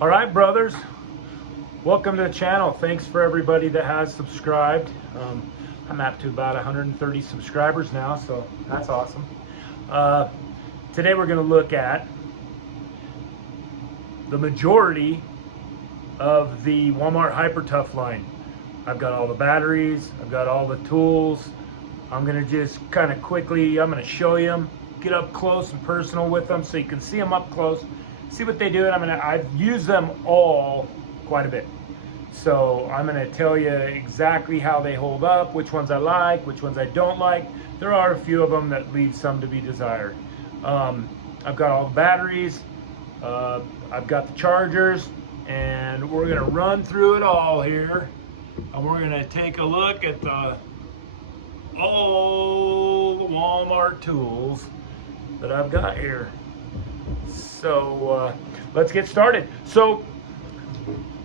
All right, brothers, welcome to the channel. Thanks for everybody that has subscribed. I'm up to about 130 subscribers now, so that's awesome. Uh, Today we're going to look at the majority of the Walmart Hyper Tough line. I've got all the batteries, I've got all the tools. I'm going to just kind of quickly, I'm going to show you them, get up close and personal with them so you can see them up close, see what they do. And I've used them all quite a bit. So I'm going to tell you exactly how they hold up, which ones I like, which ones I don't like. There are a few of them that leave some to be desired. I've got all the batteries, I've got the chargers, and we're going to run through it all here. And we're going to take a look at all the Walmart tools that I've got here. So let's get started. So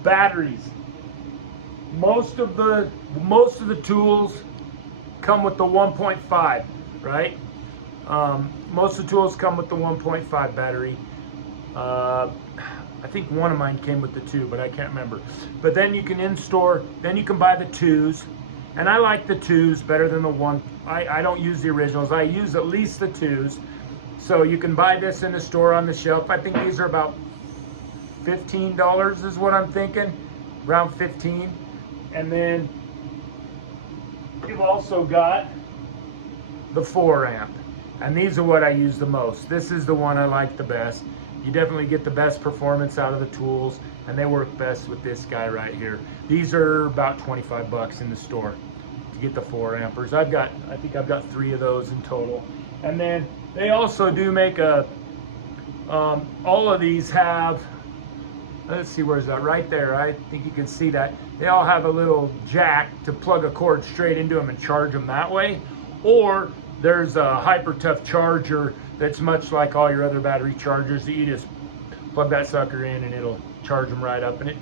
batteries. Most of the tools come with the 1.5, right? Most of the tools come with the 1.5 battery. I think one of mine came with the 2, but I can't remember. But then you can in-store, then you can buy the 2s. And I like the 2s better than the 1. I don't use the originals. I use at least the 2s. So you can buy this in the store on the shelf. I think these are about $15 is what I'm thinking. Around 15. And then you've also got the 4 amp. And these are what I use the most. This is the one I like the best. You definitely get the best performance out of the tools, and they work best with this guy right here. These are about 25 bucks in the store to get the 4 ampers. I think I've got 3 of those in total. And then they also do make all of these have, let's see, where's that? Right there. I think you can see that. They all have a little jack to plug a cord straight into them and charge them that way. Or there's a Hyper Tough charger that's much like all your other battery chargers that you just plug that sucker in and it'll charge them right up. And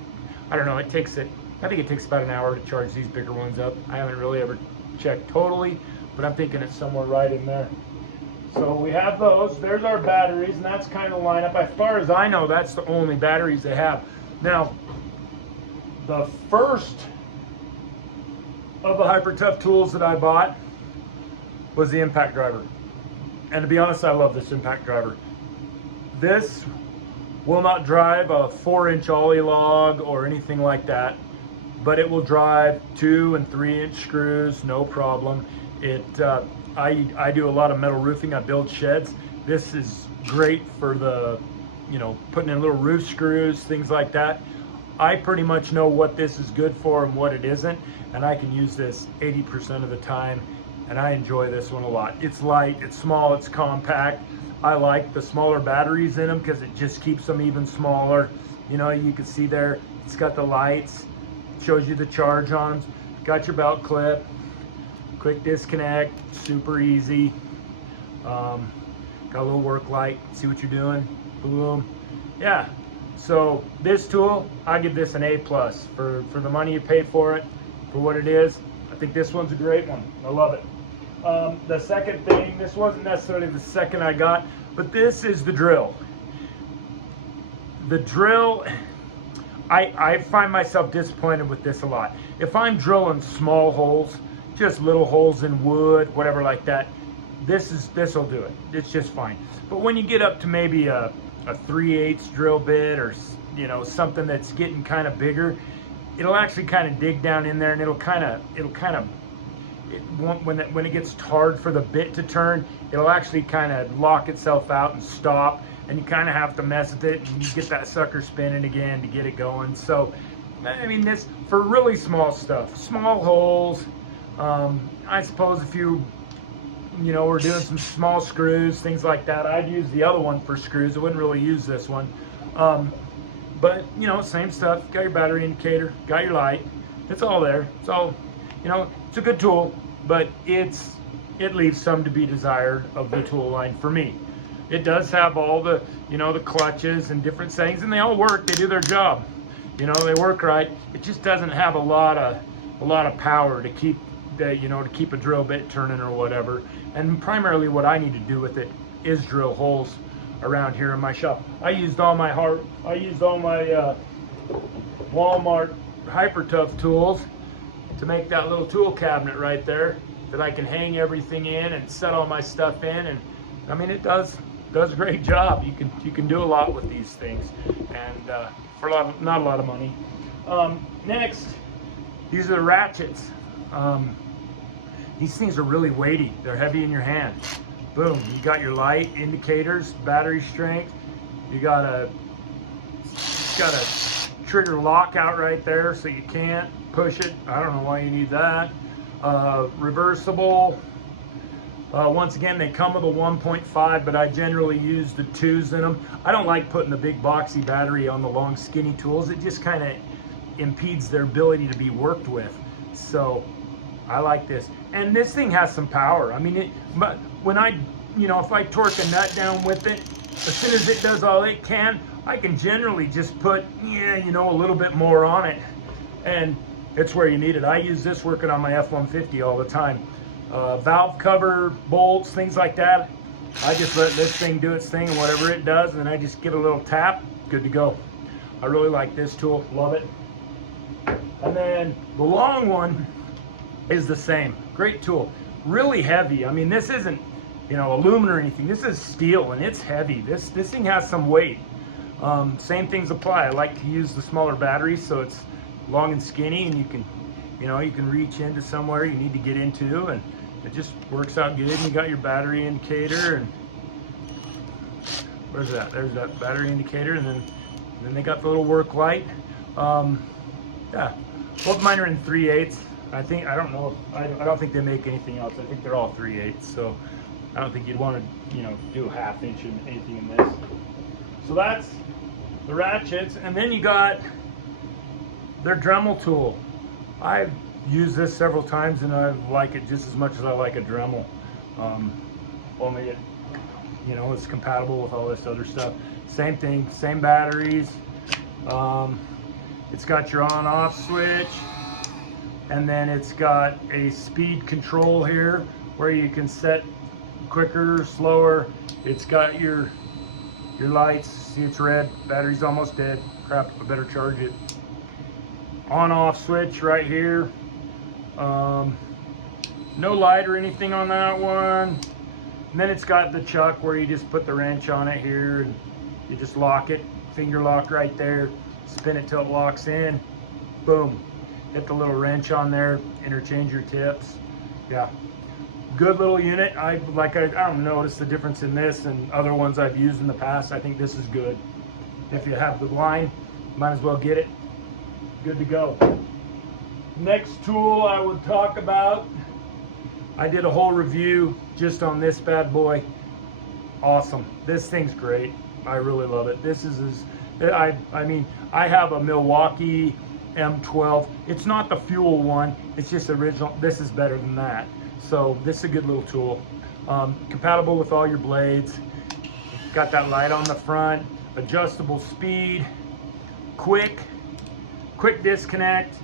I don't know, I think it takes about an hour to charge these bigger ones up. I haven't really ever checked totally, but I'm thinking it's somewhere right in there. So we have those. There's our batteries, and that's kind of the lineup. As far as I know, that's the only batteries they have. Now, the first of the Hyper Tough tools that I bought was the impact driver. And to be honest, I love this impact driver. This will not drive a 4-inch ollie log or anything like that, but it will drive 2 and 3-inch screws, no problem. I do a lot of metal roofing. I build sheds. This is great for the, putting in little roof screws, things like that. I pretty much know what this is good for and what it isn't, and I can use this 80% of the time. And I enjoy this one a lot. It's light, it's small, it's compact. I like the smaller batteries in them because it just keeps them even smaller. You can see there, it's got the lights, shows you the charge on them. Got your belt clip, quick disconnect, super easy. Got a little work light, see what you're doing, boom. Yeah, so this tool, I give this an A+ for the money you pay for it, for what it is. I think this one's a great one, I love it. The second thing, this wasn't necessarily the second I got, but this is the drill. The drill, I find myself disappointed with this a lot. If I'm drilling small holes, just little holes in wood, whatever like that, this'll do it. It's just fine. But when you get up to maybe a 3/8 drill bit or something that's getting kind of bigger, it'll actually kind of dig down in there, and when it gets hard for the bit to turn, it'll actually kind of lock itself out and stop, and you kind of have to mess with it, and you get that sucker spinning again to get it going. So, I mean, this for really small stuff, small holes. I suppose if you we're doing some small screws, things like that, I'd use the other one for screws. I wouldn't really use this one. But same stuff. Got your battery indicator, got your light. It's all there. It's all, it's a good tool, but it leaves some to be desired of the tool line for me. It does have all the, the clutches and different settings, and they all work. They do their job. They work right. It just doesn't have a lot of power to keep to keep a drill bit turning or whatever. And primarily what I need to do with it is drill holes. around here in my shop. I used all my Walmart Hyper Tough tools to make that little tool cabinet right there that I can hang everything in and set all my stuff in. And I mean, it does a great job. You can do a lot with these things, and for not a lot of money. Next, these are the Ratchets. These things are really weighty. They're heavy in your hand. Boom, you got your light indicators, battery strength. You got a trigger lockout right there, so you can't push it. I don't know why you need that. Reversible. Once again, they come with a 1.5, but I generally use the 2s in them. I don't like putting the big boxy battery on the long skinny tools. It just kind of impedes their ability to be worked with. So I like this. And this thing has some power. I mean, but when if I torque a nut down with it, as soon as it does all it can, I can generally just put, a little bit more on it. And it's where you need it. I use this working on my F-150 all the time. Valve cover, bolts, things like that. I just let this thing do its thing, and whatever it does, and then I just give it a little tap, good to go. I really like this tool, love it. And then the long one is the same. Great tool, really heavy. I mean, this isn't, aluminum or anything. This is steel, and it's heavy. This thing has some weight. Same things apply. I like to use the smaller batteries, so it's long and skinny, and you can reach into somewhere you need to get into, and it just works out good. And you got your battery indicator, and where's that? There's that battery indicator, and then they got the little work light. Yeah, both mine are in 3/8. I don't think they make anything else. I think they're all 3/8. So I don't think you'd want to, do a 1/2 inch in anything in this. So that's the Ratchets, and then you got their Dremel tool. I've used this several times, and I like it just as much as I like a Dremel. Only it's compatible with all this other stuff. Same thing, same batteries. It's got your on-off switch, and then it's got a speed control here where you can set quicker, slower. It's got your lights. See, it's red. Battery's almost dead. Crap, I better charge it. On-off switch right here. No light or anything on that one. And then it's got the chuck where you just put the wrench on it here, and you just lock it. Finger lock right there. Spin it till it locks in. Boom. Hit the little wrench on there. Interchange your tips. Yeah. Good little unit. I don't notice the difference in this and other ones I've used in the past. I think this is good. If you have the line, might as well get it. Good to go. Next tool I would talk about, I did a whole review just on this bad boy. Awesome. This thing's great. I really love it. This is I have a Milwaukee M12. It's not the fuel one. It's just original. This is better than that. So this is a good little tool. Compatible with all your blades. Got that light on the front. Adjustable speed. Quick disconnect.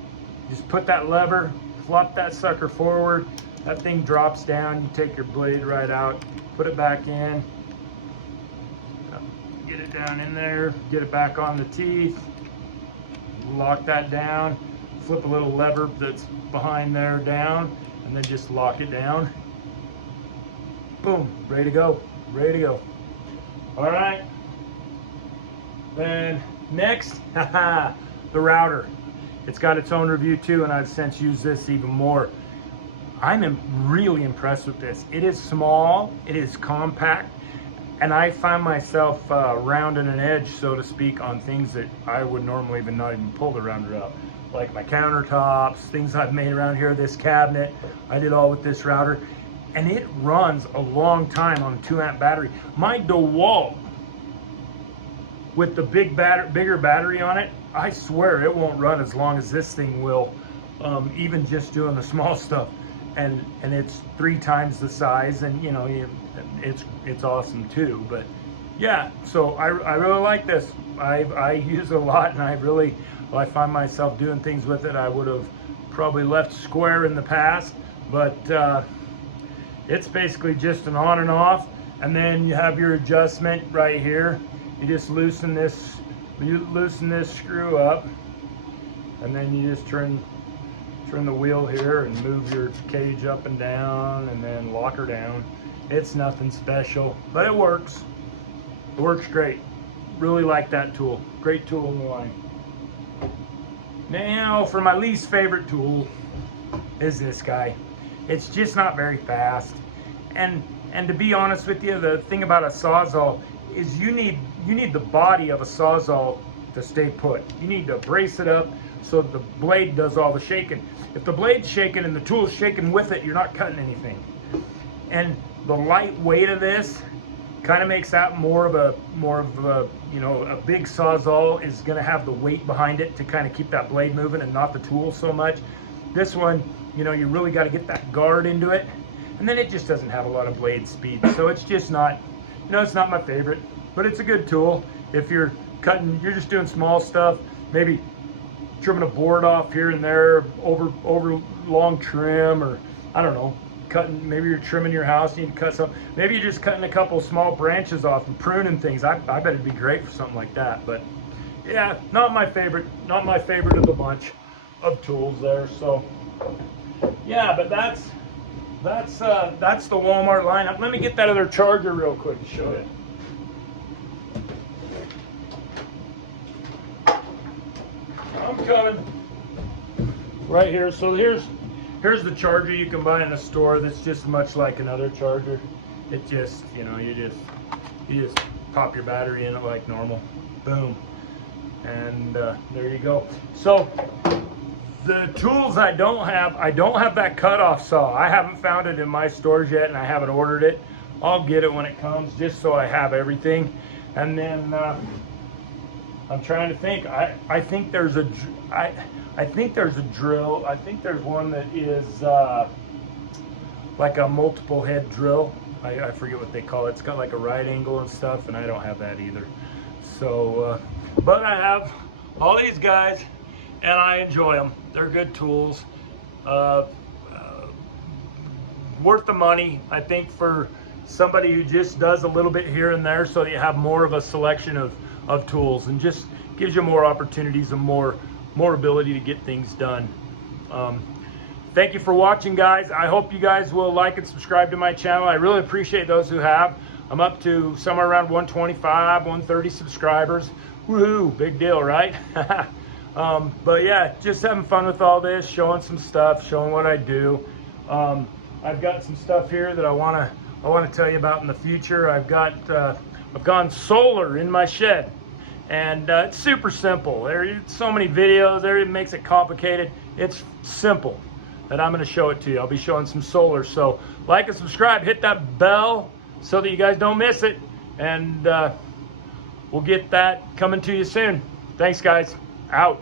Just put that lever, flop that sucker forward. That thing drops down. You take your blade right out, put it back in. Get it down in there. Get it back on the teeth. Lock that down. Flip a little lever that's behind there down, and then just lock it down. Boom, ready to go, ready to go. All right. Then next, the router. It's got its own review too, and I've since used this even more. I'm really impressed with this. It is small, it is compact, and I find myself rounding an edge, so to speak, on things that I would normally not even pull the rounder up. Like my countertops, things I've made around here, this cabinet, I did all with this router. And it runs a long time on a 2-amp battery. My DeWalt, with the bigger battery on it, I swear it won't run as long as this thing will, even just doing the small stuff. And it's 3 times the size, and it's awesome too. But yeah, so I really like this. I use it a lot, and I find myself doing things with it I would have probably left square in the past, but it's basically just an on and off. And then you have your adjustment right here. You just loosen this screw up, and then you just turn the wheel here and move your cage up and down, and then lock her down. It's nothing special, but it works. It works great. Really like that tool. Great tool in the line. Now for my least favorite tool is this guy. It's just not very fast. And to be honest with you, the thing about a Sawzall is you need the body of a Sawzall to stay put. You need to brace it up so the blade does all the shaking. If the blade's shaking and the tool's shaking with it, you're not cutting anything. And the light weight of this kind of makes that more of a you know, a big Sawzall is going to have the weight behind it to kind of keep that blade moving and not the tool so much. This one, you know, you really got to get that guard into it, and then it just doesn't have a lot of blade speed, so it's just not, you know, it's not my favorite, but it's a good tool if you're cutting, you're just doing small stuff, maybe trimming a board off here and there over long trim, or I don't know, cutting, maybe you're trimming your house, you need to cut some, maybe you're just cutting a couple small branches off and pruning things. I bet it'd be great for something like that. But yeah, not my favorite of the bunch of tools there. So yeah, but that's the Walmart lineup. Let me get that other charger real quick to show you. I'm coming right here. So here's the charger you can buy in a store that's just much like another charger. It just, you know, you just pop your battery in it like normal. Boom. And there you go. So the tools I don't have that cutoff saw. I haven't found it in my stores yet, and I haven't ordered it. I'll get it when it comes, just so I have everything. And then I'm trying to think. I think there's a drill. I think there's one that is like a multiple head drill. I forget what they call it. It's got like a right angle and stuff, and I don't have that either. So, but I have all these guys, and I enjoy them. They're good tools. Worth the money, I think, for somebody who just does a little bit here and there, so that you have more of a selection of tools, and just gives you more opportunities and more ability to get things done. Thank you for watching, guys. I hope you guys will like and subscribe to my channel. I really appreciate those who have. I'm up to somewhere around 125, 130 subscribers. Woohoo, big deal, right? But yeah, just having fun with all this, showing some stuff, showing what I do. I've got some stuff here that I want to tell you about in the future. I've gone solar in my shed, and it's super simple. There's so many videos there, it makes it complicated. It's simple, and I'm going to show it to you. I'll be showing some solar. So like and subscribe, hit that bell so that you guys don't miss it, and we'll get that coming to you soon. Thanks, guys. Out.